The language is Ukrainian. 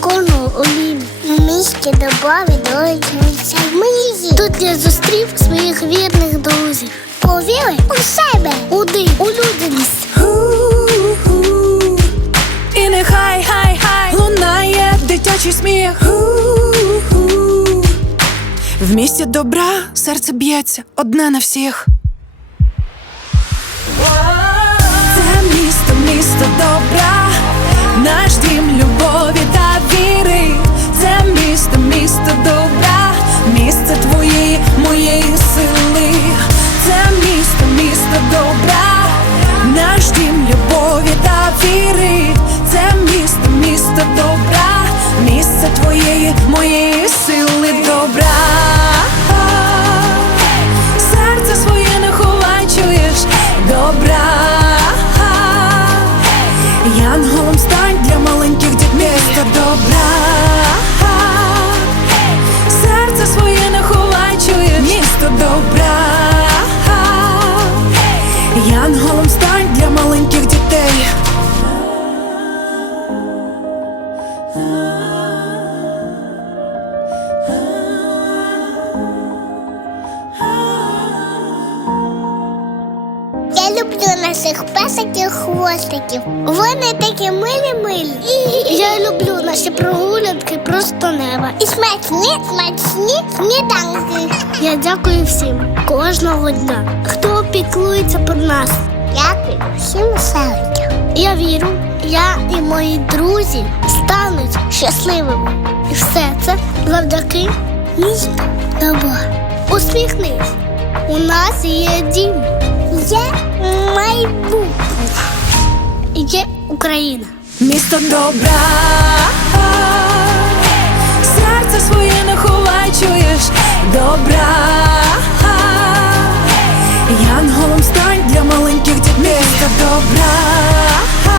Кожного олім. У місті добра відроджується мрії. Тут я зустрів своїх вірних друзів. Повіри у себе, у дим, у людяність. І нехай хай хай лунає дитячий сміх. В місті добра серце б'ється одне на всіх. Віри. Це місто, місто добра, місце твоєї, моєї сили люблю наших песиків хвостиків. Вони такі милі милі. Я люблю наші прогулянки просто неба. І смачні, смачні сніданки. Я дякую всім кожного дня, хто піклується про нас. Дякую всім селищам. Я вірю, я і мої друзі стануть щасливими. І все це завдяки місту добра. Усміхнись. У нас є дім. Є майбутнє. Є Україна. Місто добра.